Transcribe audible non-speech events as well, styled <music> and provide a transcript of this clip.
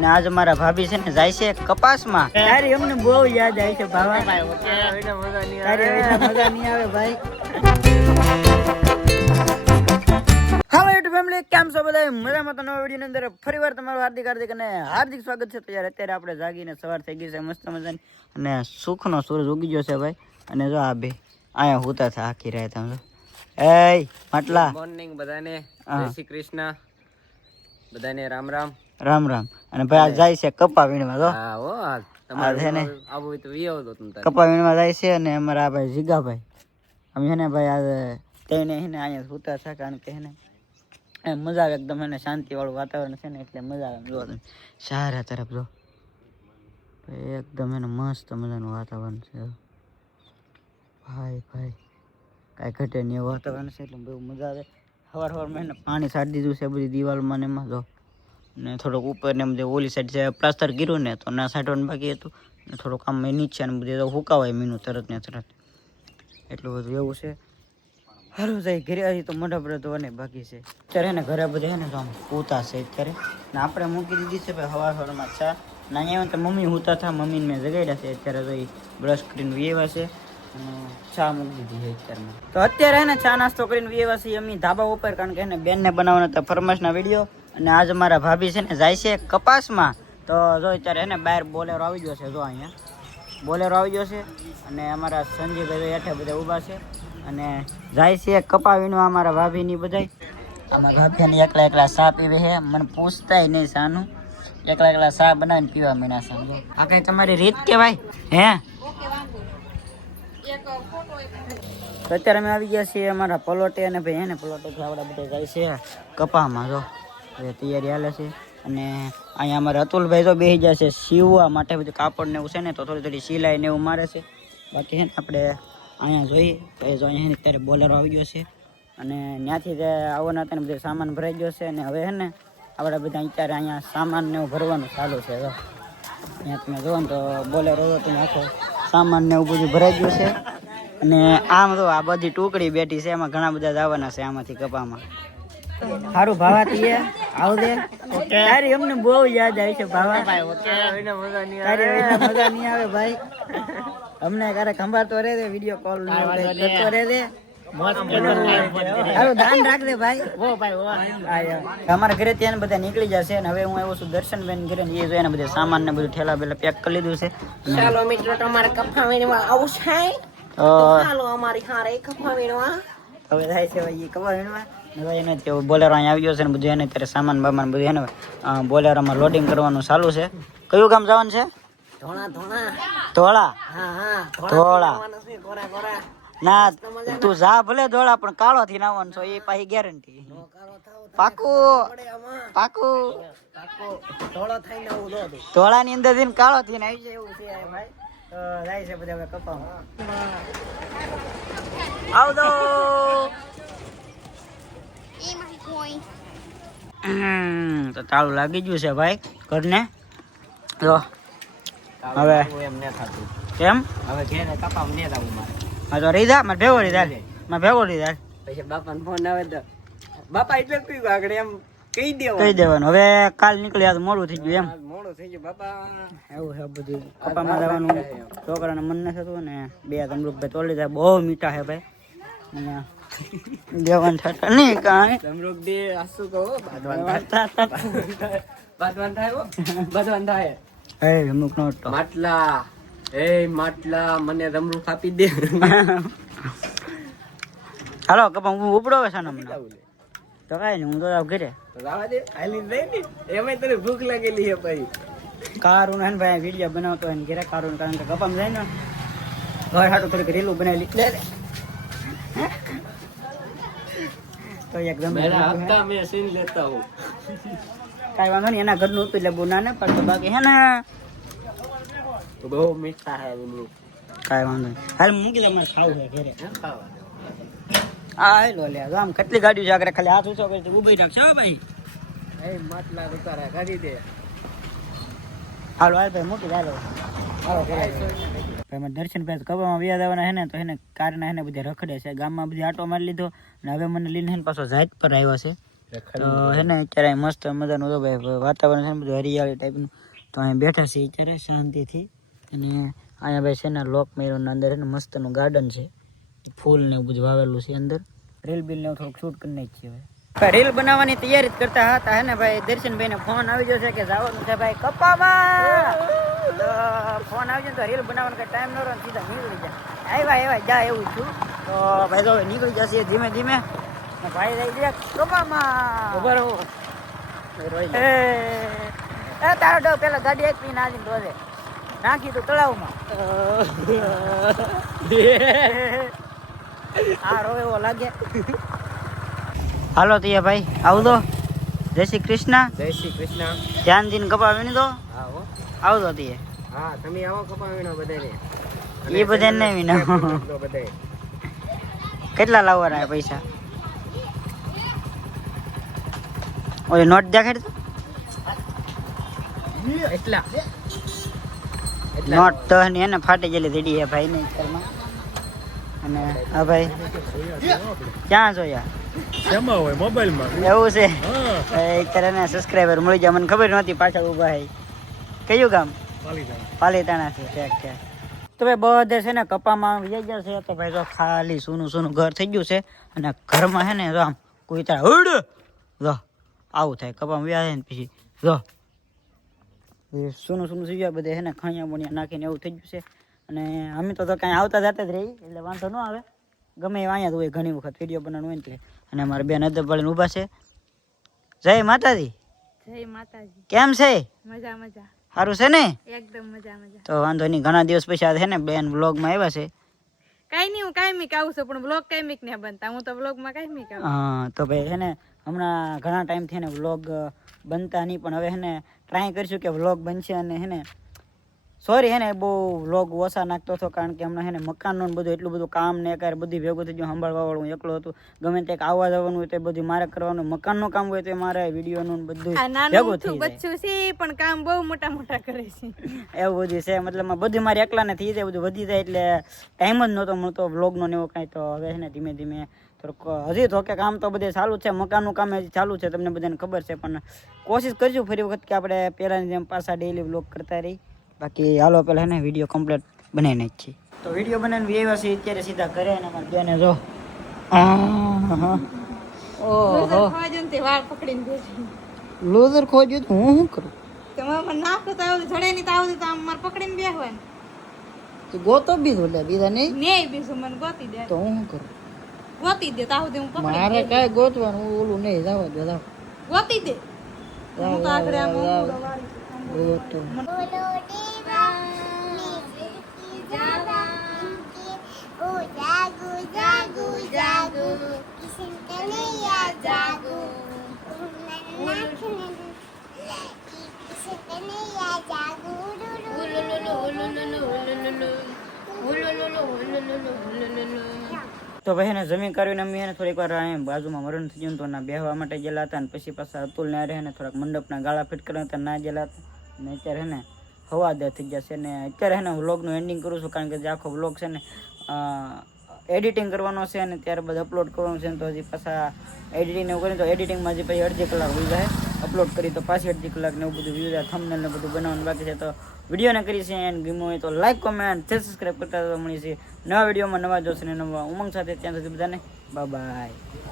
અને આજ મારા ભાભી છે ને જાય છે કપાસમાં. તારી અમને બહુ યાદ આવી છે ભાવા. તારી મજા નહીં આવે. ભાઈ. હાલો યુટ્યુબ ફેમિલી કેમ છો બધા? મજામાં તો નવા વીડિયો અંદર ફરીવાર તમારું હાર્દિક હાર્દિક અને હાર્દિક સ્વાગત છે. તો યાર અત્યારે આપણે જાગીને સવાર થઈ ગઈ છે મસ્ત મજાની. અને સુખનો સૂરજ ઉગી ગયો છે ભાઈ. અને જો આ બે અહીંયા હોતા હતા આખી રહ્યા જો એય માટલા. મોર્નિંગ બધાને. જય શ્રી કૃષ્ણ. બધાને રામ રામ. રામ રામ. અને ભાઈ આ જાય છે કપા વીણવા તો હા હો આ છે તમારે ને. આવું તો વી આવતો તમ કપા વીણવા જાય છે અને અમારા આ ભાઈ જીગાભાઈ. અમે છે ને ભાઈ આ તેને છે ને અહીંયા સૂતા છે કારણ કે છે ને એમ મજા આવે એકદમ એને શાંતિ વાળું વાતાવરણ છે ને એટલે મજા આવે. જો સારા તરફ જો. ભાઈ એકદમ એને મસ્ત મજાનું વાતાવરણ છે ભાઈ ભાઈ. કાંઈ ઘટે નહીં વાતાવરણ છે એટલે બહુ મજા આવે. સવાર સવારમાં એને પાણી સારી દીધું છે, બધી દિવાલમાં ને એમાં જો. ને થોડોક ઉપર ને બધે ઓલી સાઈડ છે પ્લાસ્ટર કર્યું ને તો ના સાઠવાનું બાકી હતું. ને થોડુંક આમ નીચે ને બધે તો હુકાવાય મીનું તરત ને તરત. એટલું બધું એવું છે. સારું થાય ઘરે હજી તો મોટા પર તો ને બાકી છે. અત્યારે ને ઘરે બધે ને તો આમ પૂતા છે અત્યારે. ને આપણે મૂકી દીધી છે ભાઈ હવા સવારમાં ચા. ના અહીંયા તો મમ્મી હુતા હતા, મમ્મીને મેં જગાડ્યા છે. અત્યારે તો એ બ્રશ કરીને વેવા છે. અને ચા મૂકી દીધી તો અત્યારે હે ને ચા નાસ્તો કરીને વેવા છે અમે ધાબા ઉપર કારણ કે એને બેનને બનાવવાના હતા ફરમાશના વીડિયો. અને આજ મારા ભાભી છે ને જાય છે કપાસમાં. તો જો અત્યારે એને બહાર બોલેરો આવી ગયો છે, જો અહીંયા. બોલેરો આવી ગયો છે અને અમારા સંજયભાઈ હેઠે બધા ઊભા છે. અને જાય છે કપા વીણવા અમારા ભાભીની બધાય. અમારા ભાભીને એકલા એકલા સા પીવે છે. મને પૂછતાય નહીં સાનું. એકલા એકલા સા બનાવીને પીવા મીના સાંજે આ કઈ તમારી રીત કહેવાય. હે? અત્યારે અમે આવી ગયા છીએ અમારા પલોટે અને ભાઈ ને પલોટે આવડા બધા જાય છે કપામાં જો. તૈયારી હાલે છે. અને અહીંયા અમારે અતુલભાઈ તો બેસી ગયા છે સીવવા માટે બધું કાપડ ને એવું છે ને તો થોડી થોડી સિલાઈ ને એવું મારે છે. બાકી છે ને આપણે અહીંયા જોઈએ. એ જો અહીંયા અત્યારે બોલેરો આવી ગયો છે. અને ત્યાંથી જે આવવાના હતા ને બધો સામાન ભરાઈ ગયો છે અને હવે છે ને આપણે બધા અત્યારે અહીંયા સામાન ને એવું ભરવાનું ચાલુ છે જો. અહીંયા તમે જોવો ને તો બોલેરો હતો આખો સામાન ને એવું બધું ભરાઈ ગયું છે. અને આમ તો આ બધી ટુકડી બેઠી છે એમાં ઘણા બધા જવાના છે આમાંથી કપામાં. સારું ભાવાતી એ આવજે તારી અમને બહુ યાદ આવી છે ભાવા. મજા નહીં આવે. ભાઈ. અમને ક્યારે ખંભાતો રહે દે વીડિયો કોલ કરતો રહે અમારા ઘરે ત્યાં બધા નીકળી જશે અને હવે હું આવ્યો છું દર્શન બેન ઘરે એ જોઈને બધે સામાન ને બધું ઠેલા બેલા પેક કરી લીધું છે. ચાલો મિત્રો તમારે કપા વીણવા આવું છે ચાલો અમારી હારે કપા વીણવા. હવે થાય છે ભાઈ એ વીણવા. ને એને બોલેરો અહીંયા આવ્યો છે ને બધું એને અત્યારે સામાન બામાન બધું એને બોલેરોમાં લોડિંગ કરવાનું ચાલુ છે. કયું ગામ જવાનું છે? ધોળા ધોળા. ધોળા. હા હા ધોળા. ના તું જા ભલે ધોળા પણ કાળો થી ના છો એ પાછી ગેરંટી પાકું. પાકું ધોળો ની અંદરથી કાળો થી આવી જાય એવું છે ભાઈ. તો જાય છે બધા હવે કપામાં આવજો હમ, તો તાળું લાગી ગયું છે ભાઈ ઘરને. જો. હવે. એમ ને થતું. કેમ? હવે ઘેર કપા ને આવું મારે. હા તો રહી જા મારે ભેગો રહી જા. મારે ભેગો રહી જા. પછી બાપાને ફોન આવે તો બાપા એટલે કયું આગળ એમ કહી દેવા કહી દેવાનું. હવે કાલ નીકળ્યા તો મોડું થઈ ગયું એમ. મોડું થઈ ગયું. બાપા એવું છે બધું. કપામાં જવાનું છોકરાને મન નથી થતું ને બે તમરૂકભાઈ તોડી જાય. બહુ મીઠા છે ભાઈ. અને દેવાન થતા નહીં કાંઈ. તમરોક દે આ શું કહો? થાય થાય હો? થાય હે અમુક નો માટલા. એ માટલા મને રમરૂખ આપી દે. <laughs> હાલો કપા હું ઉપડો છે ને તો કાંઈ નહીં હું તો આવ ઘરે. રાવા દે. હાલી લઈ ને. એમાં તને ભૂખ લાગેલી છે ભાઈ. કારું ને ભાઈ વીડિયો બનાવતો હોય ને ઘરે કારું કારણ કે કપામ જાય ને ઘર હાટું થોડીક રીલું બનાવેલી લે. તો એકદમ મેરા હપ્તા મેં સીન લેતા હું કાઈ વાંધો નહીં એના ઘરનું હતું એટલે બહુ ના ને પણ બાકી હે ને તો બહુ મીઠા હે રમરૂખ કાંઈ વાંધો નહીં. હાલ મૂકી દે મારે ખાવું છે ઘરે. હા હેલો લે આમ કેટલી ગાડીઓ છે આગળ? ખાલી હાથ ઊંચો કરી ઊભી રાખશે ભાઈ. એ માટલા ઉતારા કરી દે. હાલો હાલ ભાઈ મૂકી હાલો. હાલો ભાઈ દર્શન ભાઈ કબામાં વ્યાજ આવવાના હે ને તો એને કારના એને બધા રખડે છે. ગામમાં બધી આટો મારી લીધો. અને હવે મને લઈને હેને પાછો જાત પર આવ્યો છે. તો હે ને અત્યારે મસ્ત મજાનું તો ભાઈ વાતાવરણ છે ને બધું હરિયાળી ટાઈપનું તો અહીં બેઠા છીએ અત્યારે શાંતિથી. અને અહીંયા ભાઈ છે ને લોક મેરોની અંદર છે ને મસ્તનું ગાર્ડન છે. ફૂલ ને એવું બધું વાવેલું છે અંદર. રીલ બિલ ને થોડુંક શૂટ કરી નાખીએ હવે. રીલ બનાવવાની તૈયારી જ કરતા હતા હે ને ભાઈ? દર્શનભાઈ ને ફોન આવી ગયો છે કે જવાનું છે ભાઈ? કપામાં ફોન આવી જાય તો રીલ બનાવવાનો કઈ ટાઈમ ન રહે સીધા નીકળી જાય આવ્યા આવ્યા જા એવું છું તો ભાઈ તો નીકળી જશે ધીમે ધીમે. ભાઈ રહી ગયા કપામાં ઊભા રહો. એ એ તારો ડો પેલા ગાડી એક પીને આવીને ડોઝે નાખી તો તળાવમાં. <laughs> આ રો એવો લાગે. હાલો તિયા ભાઈ આવજો જય શ્રી કૃષ્ણ. જય શ્રી કૃષ્ણ. ધ્યાન દીને કપા વીણી દો આવજો તિયે. હા તમે આવો કપા વીણો બધાને એ બધાને નહીં વીણો બધાય. કેટલા લાવવાના પૈસા? ઓય નોટ દેખાડ એટલા. નોટ તો ને એને ફાટી ગયેલી દીડી હે ભાઈ ને ઘરમાં. અને હા ભાઈ ક્યાં જોયા શેમાં હોય? મોબાઈલમાં? એવું છે? હા. એ અત્યારે એને સબસ્ક્રાઈબર મળી જાય મને ખબર નહોતી પાછળ ઊભા હે. કયું ગામ? પાલીતાણા. પાલીતાણા છે ઠેક ઠેક તો ભાઈ બધે છે ને કપામાં આવી ગયા છે. તો ભાઈ જો ખાલી સૂનું સૂનું ઘર થઈ ગયું છે. અને ઘરમાં છે ને જો આમ કોઈ તાર હડ જો આવું થાય. કપામાં વ્યા ને પછી જો. સૂનું સૂનું થઈ ગયા બધે છે ને ખાણિયા બણિયા નાખીને એવું થઈ ગયું છે. અને અમે તો તો કાંઈ આવતા જતા જ રહી એટલે વાંધો ન આવે. ગમે એવા અહીંયા જ હોય ઘણી વખત વીડિયો બનાવવાનું હોય એટલે. અને અમારા બેન અદબ વાળીને ઊભા છે. જય માતાજી. જય માતાજી. કેમ છે? મજા મજા. સારું છે ને? એકદમ મજા મજા. તો વાંધો નહીં ઘણા દિવસ પછી આ છે ને બેન વ્લોગમાં આવ્યા છે. કઈ નહીં હું કાયમિક આવું છું પણ બ્લોગ કાયમિક ને બનતા. હું તો વ્લોગમાં કાયમિક આવું. હા તો ભાઈ છે ને હમણાં ઘણા ટાઈમથી ને વ્લોગ બનતા નહીં. પણ હવે હેને ટ્રાય કરીશું કે વ્લોગ બનશે અને હેને સોરી હેને બહુ વ્લોગ ઓછા નાખતો હતો કારણ કે હમણાં હેને ને મકાનનું બધું એટલું બધું કામ ને ક્યારે બધું ભેગું થઈ ગયું સંભાળવા વાળું હું એકલો હતું. ગમે તે આવવા જવાનું હોય તો બધું મારે કરવાનું મકાનનું કામ હોય તો મારે વિડીયોનું ને બધું ભેગું થઈ બચ્ચું છે પણ કામ બહુ મોટા મોટા કરે છે. એવું બધું છે મતલબ બધું મારે એકલાને થઈ જાય બધું વધી જાય એટલે ટાઈમ જ નહોતો મળતો વ્લોગનો ને એવો કાંઈ. તો હવે હેને ધીમે ધીમે થોડુંક હજી તો કે કામ તો બધે ચાલુ છે મકાનનું કામ હજી ચાલુ છે તમને બધાને ખબર છે પણ કોશિશ કરશું ફરી વખત કે આપણે પહેલાંની જેમ પાછા ડેઈલી વ્લોગ કરતા રહી બાકી હાલો પહેલાં ને વીડિયો કમ્પ્લીટ બનાવી નાખીએ. તો વીડિયો બનાવીને વ્યવા છે અત્યારે સીધા ઘરે અને અમારે બેને જો. ઓહો. જો લોઝર ખોજ્યું તો હું શું કરું? તો મને નાખો તો જડે નહીં તો આવું તો મારે પકડીને બેહવાનું તું ગોતો બીજું લે બીજા નહીં? નહીં બીજું મને ગોતી દે. તો હું કરું? ગોતી દે તો આવું હું પકડી મારે કાંઈ ગોતવાનું હું ઓલું નહીં જવા દે જાવ ગોતી દે હું તો આગળ આમ અંગૂઠો વાળી ગોતો તો ભાઈ એને જમીન કરીને અમે એને થોડીક વાર એમ બાજુમાં મરણ થઈ ગયું તો ના બેહવા માટે ગયેલા હતા અને પછી પાછા અતુલને રહે ને થોડાક મંડપના ગાળા ફિટ કરવા હતા ના ગયેલા હતા. ને અત્યારે ને હવા દે થઈ છે. ને અત્યારે હે ને વ્લોગનું એન્ડિંગ કરું છું કારણ કે જે આખો વ્લોગ છે ને એડિટિંગ કરવાનો છે અને ત્યારબાદ અપલોડ કરવાનું છે ને તો હજી પાછા એડિટિંગ એવું કરીને તો એડિટિંગમાં હજી પછી અડધી કલાક હોઈ જાય અપલોડ કરી તો પાછી અડધી કલાક ને એવું બધું વ્યૂ જાય થંબનેલ ને બધું બનાવવાનું બાકી છે. તો વિડીયોને કરી છે એન્ડ ગીમો હોય તો લાઈક કોમેન્ટ સબસ્ક્રાઈબ કરતા મળી છે નવા વિડીયોમાં નવા જોશે ને નવા ઉમંગ સાથે. ત્યાં સુધી બધાને બાય બાય